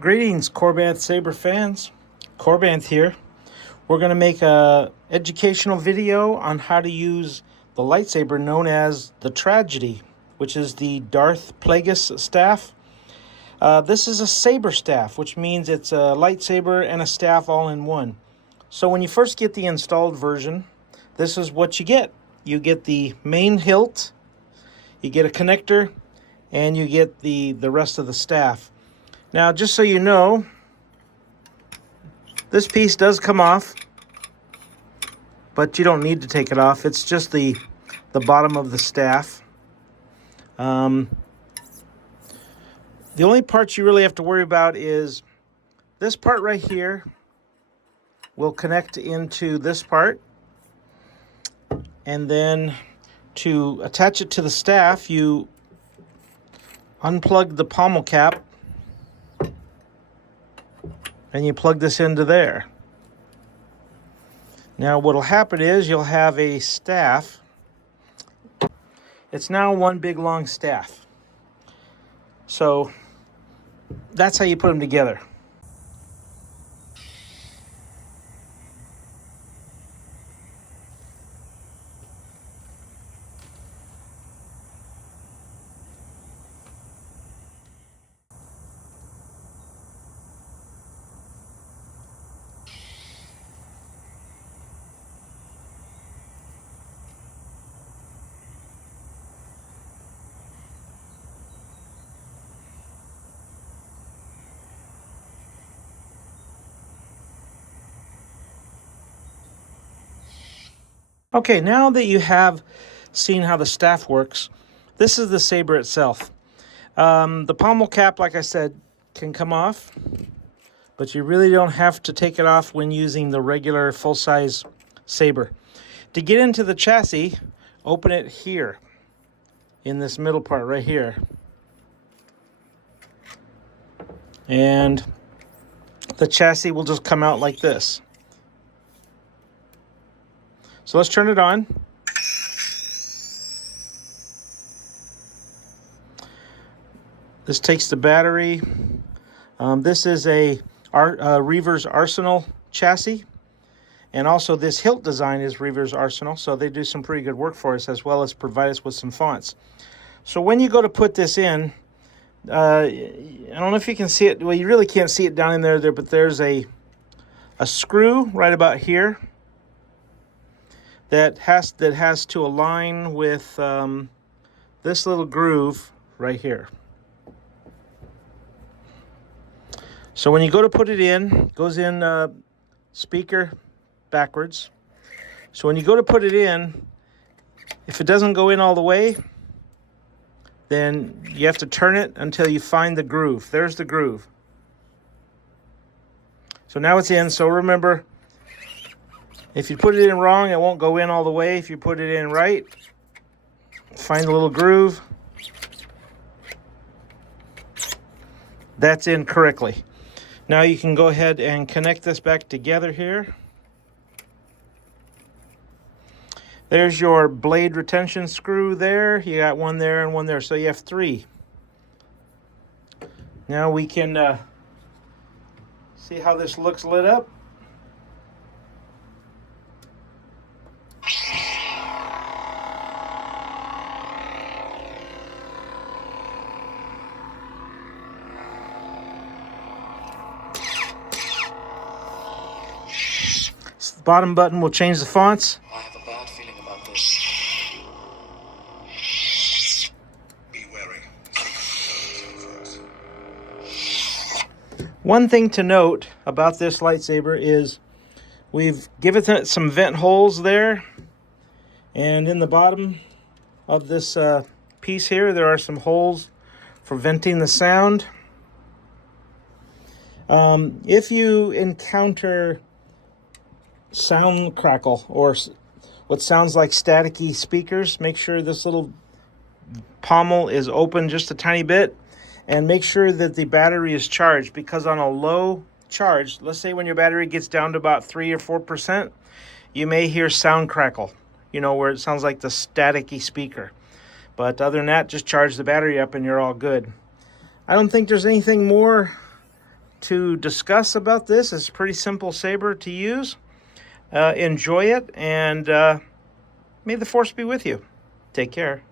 Greetings, Korbanth Saber fans. Korbanth here. We're going to make a educational video on how to use the lightsaber known as the Tragedy, which is the Darth Plagueis staff. This is a saber staff, which means it's a lightsaber and a staff all in one. So when you first get the installed version, this is what you get. You get the main hilt, you get a connector, and you get the rest of the staff. Now, just so you know, this piece does come off, but you don't need to take it off. It's just the bottom of the staff. The only part you really have to worry about is this part right here will connect into this part. And then to attach it to the staff, you unplug the pommel cap and you plug this into there. Now what'll happen is you'll have a staff. It's now one big long staff. So that's how you put them together. Okay, now that you have seen how the staff works, this is the saber itself. The pommel cap, like I said, can come off, but you really don't have to take it off when using the regular full-size saber. To get into the chassis, open it here, in this middle part right here. And the chassis will just come out like this. So let's turn it on. This takes the battery. This is a Reaver's Arsenal chassis. And also this hilt design is Reaver's Arsenal. So they do some pretty good work for us, as well as provide us with some fonts. So when you go to put this in, I don't know if you can see it. Well, you really can't see it down in there, but there's a screw right about here that has to align with this little groove right here. So when you go to put it in, it goes in speaker backwards. So when you go to put it in, if it doesn't go in all the way, then you have to turn it until you find the groove. There's the groove. So now it's in. So remember, if you put it in wrong, it won't go in all the way. If you put it in right, find the little groove. That's in correctly. Now you can go ahead and connect this back together here. There's your blade retention screw there. You got one there and one there, so you have three. Now we can see how this looks lit up. The bottom button will change the fonts. I have a bad feeling about this. Be wary. One thing to note about this lightsaber is we've given it some vent holes there, and in the bottom of this piece here there are some holes for venting the sound. If you encounter sound crackle or what sounds like staticky speakers, make sure this little pommel is open just a tiny bit, and make sure that the battery is charged, because on a low charge, let's say when your battery gets down to about 3 or 4%, you may hear sound crackle, you know, where it sounds like the staticky speaker. But other than that, just charge the battery up and you're all good. I don't think there's anything more to discuss about this. It's a pretty simple saber to use. Enjoy it, and may the Force be with you. Take care.